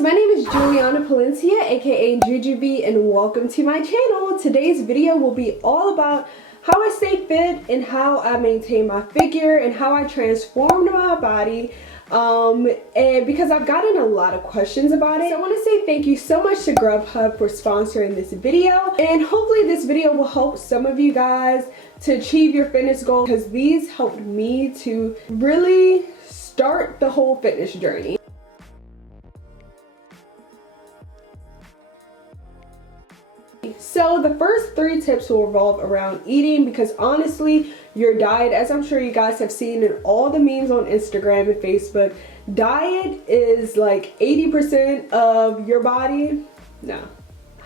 my name is Juliana Palencia, aka Jujubee, and welcome to my channel. Today's video will be all about how I stay fit and how I maintain my figure and how I transformed my body. And because I've gotten a lot of questions about it, so I want to say thank you so much to GrubHub for sponsoring this video, and hopefully this video will help some of you guys to achieve your fitness goals, because these helped me to really start the whole fitness journey. So the first 3 tips will revolve around eating, because honestly, your diet, as I'm sure you guys have seen in all the memes on Instagram and Facebook, diet is like 80% of your body. No.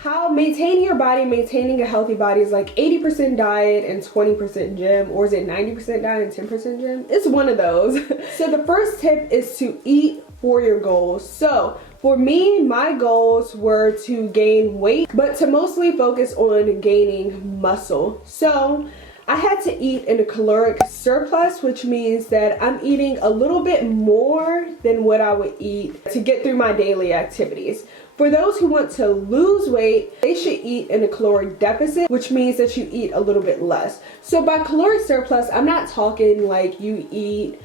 How maintaining your body, maintaining a healthy body is like 80% diet and 20% gym, or is it 90% diet and 10% gym? It's one of those. So the first tip is to eat for your goals. So for me, my goals were to gain weight, but to mostly focus on gaining muscle. So I had to eat in a caloric surplus, which means that I'm eating a little bit more than what I would eat to get through my daily activities. For those who want to lose weight, they should eat in a caloric deficit, which means that you eat a little bit less. So by caloric surplus, I'm not talking like you eat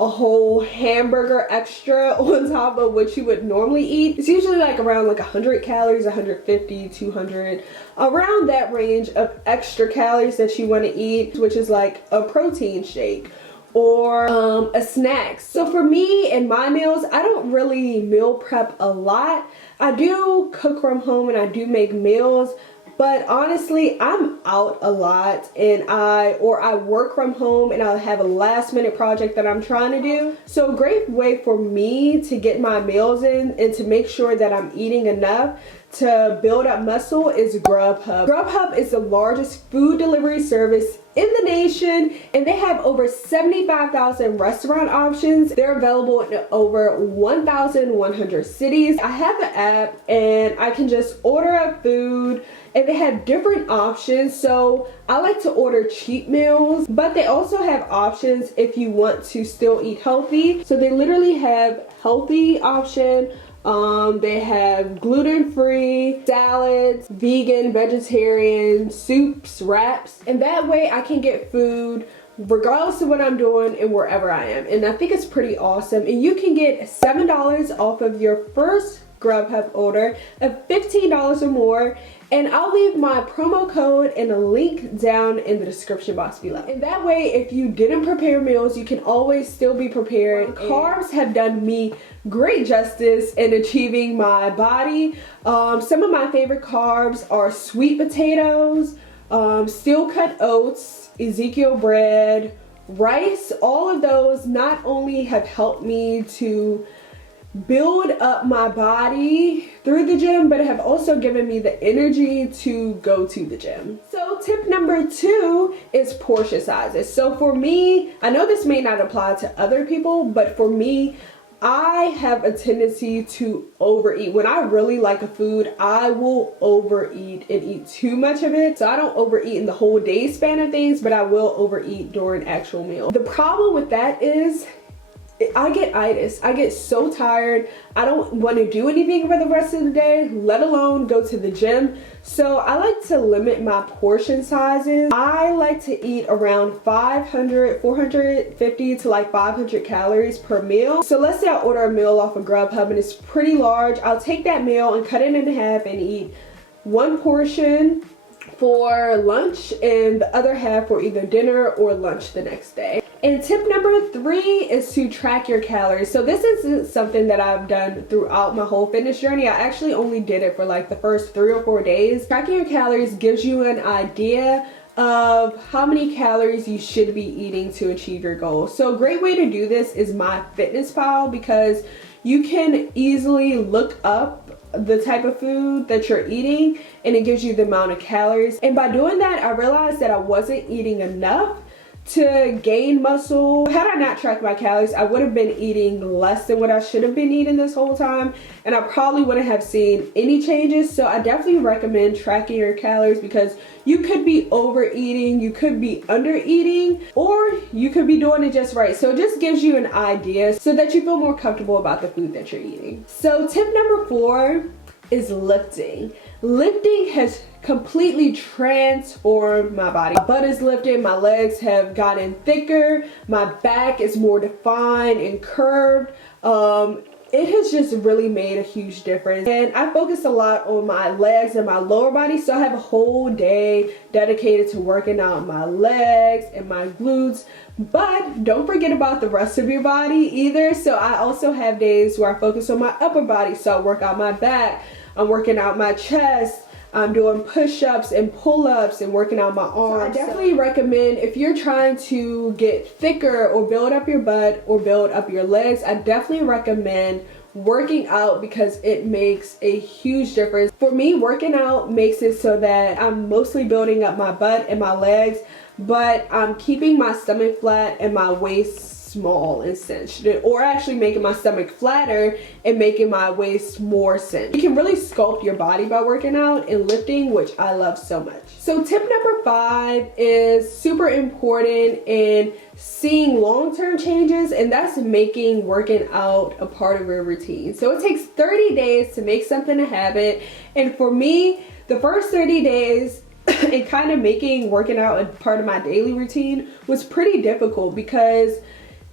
a whole hamburger extra on top of what you would normally eat. It's usually like around like 100 calories, 150, 200, around that range of extra calories that you want to eat, which is like a protein shake or a snack. So for me and my meals, I don't really meal prep a lot. I do cook from home and I do make meals, but honestly, I'm out a lot, and I work from home and I'll have a last minute project that I'm trying to do. So a great way for me to get my meals in and to make sure that I'm eating enough to build up muscle is GrubHub. GrubHub is the largest food delivery service in the nation, and they have over 75,000 restaurant options. They're available in over 1,100 cities. I have the app and I can just order up food, and they have different options. So I like to order cheat meals, but they also have options if you want to still eat healthy. So they literally have healthy option. They have gluten-free, salads, vegan, vegetarian, soups, wraps, and that way I can get food regardless of what I'm doing and wherever I am. And I think it's pretty awesome. And you can get $7 off of your first GrubHub order of $15 or more, and I'll leave my promo code and a link down in the description box below. And that way, if you didn't prepare meals, you can always still be prepared. Carbs have done me great justice in achieving my body. Some of my favorite carbs are sweet potatoes, steel cut oats, Ezekiel bread, rice. All of those not only have helped me to build up my body through the gym, but have also given me the energy to go to the gym. So tip number 2 is portion sizes. So for me, I know this may not apply to other people, but for me, I have a tendency to overeat. When I really like a food, I will overeat and eat too much of it. So I don't overeat in the whole day span of things, but I will overeat during actual meals. The problem with that is I get itis. I get so tired. I don't want to do anything for the rest of the day, let alone go to the gym. So I like to limit my portion sizes. I like to eat around 450 to like 500 calories per meal. So let's say I order a meal off of GrubHub and it's pretty large. I'll take that meal and cut it in half and eat one portion for lunch and the other half for either dinner or lunch the next day. And tip number 3 is to track your calories. So this isn't something that I've done throughout my whole fitness journey. I actually only did it for like the first 3 or 4 days. Tracking your calories gives you an idea of how many calories you should be eating to achieve your goals. So a great way to do this is MyFitnessPal, because you can easily look up the type of food that you're eating and it gives you the amount of calories. And by doing that, I realized that I wasn't eating enough to gain muscle. Had I not tracked my calories, I would have been eating less than what I should have been eating this whole time, and I probably wouldn't have seen any changes. So I definitely recommend tracking your calories, because you could be overeating, you could be under eating, or you could be doing it just right. So it just gives you an idea so that you feel more comfortable about the food that you're eating. So tip number 4 is lifting. Lifting has completely transformed my body. My butt is lifted, my legs have gotten thicker, my back is more defined and curved. It has just really made a huge difference. And I focus a lot on my legs and my lower body, so I have a whole day dedicated to working out my legs and my glutes. But don't forget about the rest of your body either. So I also have days where I focus on my upper body, so I work out my back, I'm working out my chest, I'm doing push-ups and pull-ups and working out my arms. So I definitely recommend, if you're trying to get thicker or build up your butt or build up your legs, I definitely recommend working out, because it makes a huge difference. For me, working out makes it so that I'm mostly building up my butt and my legs, but I'm keeping my stomach flat and my waist small and cinched, or actually making my stomach flatter and making my waist more cinched. You can really sculpt your body by working out and lifting, which I love so much. So tip number 5 is super important in seeing long-term changes, and that's making working out a part of your routine. So it takes 30 days to make something a habit, and for me, the first 30 days and kind of making working out a part of my daily routine was pretty difficult, because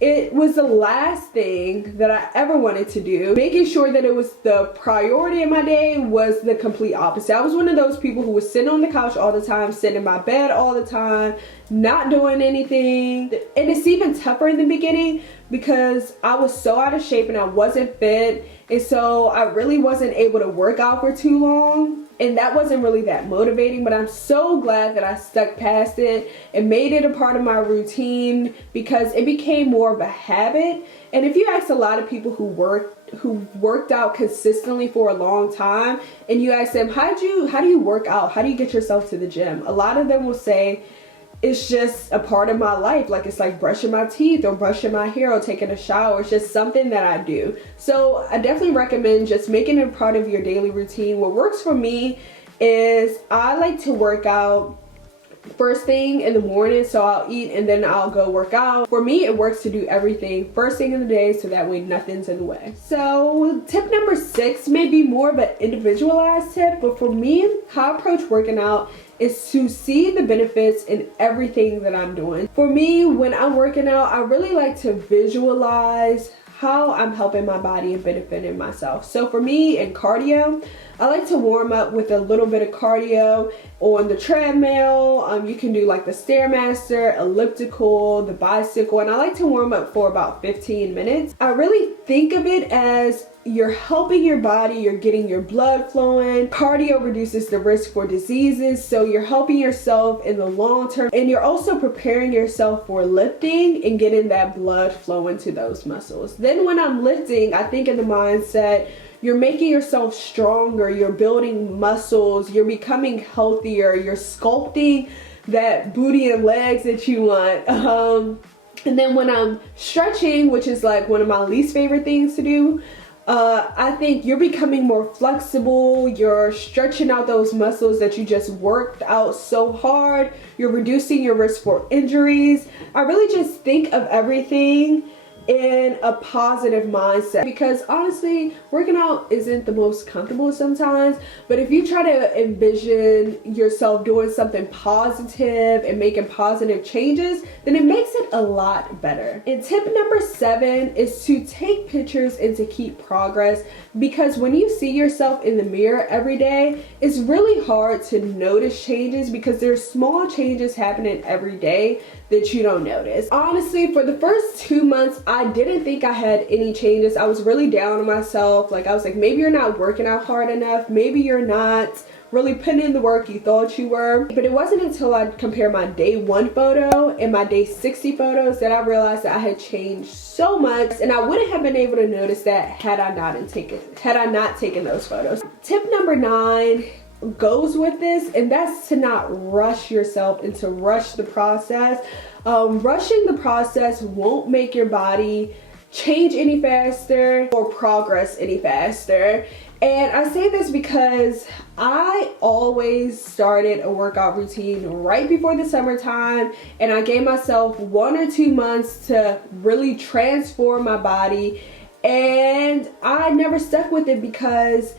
it was the last thing that I ever wanted to do. Making sure that it was the priority in my day was the complete opposite. I was one of those people who was sitting on the couch all the time, sitting in my bed all the time, not doing anything. And it's even tougher in the beginning, because I was so out of shape and I wasn't fit, and so I really wasn't able to work out for too long. And that wasn't really that motivating, but I'm so glad that I stuck past it and made it a part of my routine, because it became more of a habit. And if you ask a lot of people who worked out consistently for a long time, and you ask them, how do you work out? How do you get yourself to the gym? A lot of them will say, it's just a part of my life. Like, it's like brushing my teeth or brushing my hair or taking a shower. It's just something that I do. So I definitely recommend just making it a part of your daily routine. What works for me is I like to work out first thing in the morning, so I'll eat and then I'll go work out. For me, it works to do everything first thing in the day, so that way nothing's in the way. So tip number 6 may be more of an individualized tip, but for me, how I approach working out is to see the benefits in everything that I'm doing. For me, when I'm working out, I really like to visualize how I'm helping my body and benefiting myself. So for me, in cardio, I like to warm up with a little bit of cardio on the treadmill. You can do like the Stairmaster, elliptical, the bicycle, and I like to warm up for about 15 minutes. I really think of it as you're helping your body, you're getting your blood flowing. Cardio reduces the risk for diseases, so you're helping yourself in the long term, and you're also preparing yourself for lifting and getting that blood flowing to those muscles. Then when I'm lifting, I think in the mindset, you're making yourself stronger, you're building muscles, you're becoming healthier, you're sculpting that booty and legs that you want. And then when I'm stretching, which is like one of my least favorite things to do, I think you're becoming more flexible, you're stretching out those muscles that you just worked out so hard, you're reducing your risk for injuries. I really just think of everything in a positive mindset, because honestly, working out isn't the most comfortable sometimes, but if you try to envision yourself doing something positive and making positive changes, then it makes it a lot better. And tip number 7 is to take pictures and to keep progress, because when you see yourself in the mirror every day, it's really hard to notice changes, because there's small changes happening every day that you don't notice. Honestly, for the first 2 months, I didn't think I had any changes. I was really down on myself. Like, I was like, maybe you're not working out hard enough. Maybe you're not really putting in the work you thought you were. But it wasn't until I compared my day 1 photo and my day 60 photos that I realized that I had changed so much, and I wouldn't have been able to notice that had I not taken those photos. Tip number 9, goes with this, and that's to not rush yourself and to rush the process. Rushing the process won't make your body change any faster or progress any faster. And I say this because I always started a workout routine right before the summertime, and I gave myself 1 or 2 months to really transform my body, and I never stuck with it because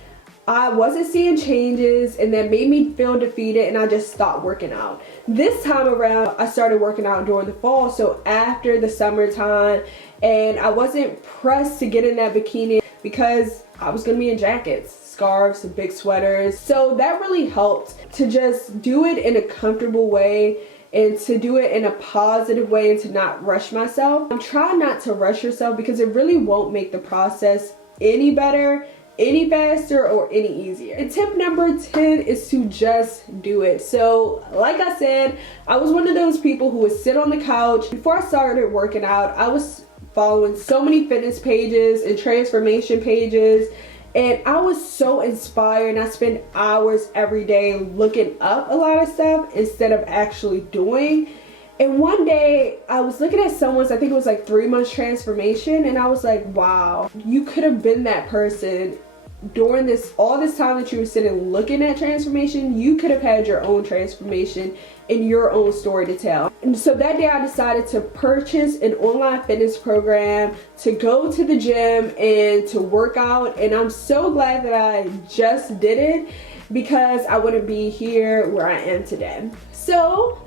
I wasn't seeing changes, and that made me feel defeated, and I just stopped working out. This time around, I started working out during the fall, so after the summertime, and I wasn't pressed to get in that bikini because I was gonna be in jackets, scarves, and big sweaters. So that really helped to just do it in a comfortable way and to do it in a positive way and to not rush myself. I'm trying not to rush yourself because it really won't make the process any better, any faster, or any easier. And tip number 10 is to just do it. So like I said, I was one of those people who would sit on the couch. Before I started working out, I was following so many fitness pages and transformation pages, and I was so inspired, and I spent hours every day looking up a lot of stuff instead of actually doing. And one day I was looking at someone's, I think it was like 3 months transformation, and I was like, wow, you could have been that person during all this time that you were sitting looking at transformation. You could have had your own transformation and your own story to tell. And so that day I decided to purchase an online fitness program to go to the gym and to work out, and I'm so glad that I just did it because I wouldn't be here where I am today. So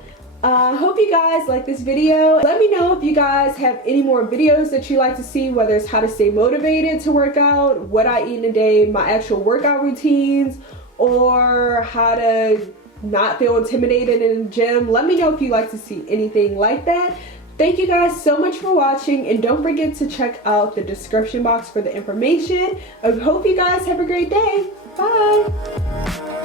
I hope you guys like this video. Let me know if you guys have any more videos that you like to see, whether it's how to stay motivated to work out, what I eat in a day, my actual workout routines, or how to not feel intimidated in the gym. Let me know if you like to see anything like that. Thank you guys so much for watching, and don't forget to check out the description box for the information. I hope you guys have a great day. Bye.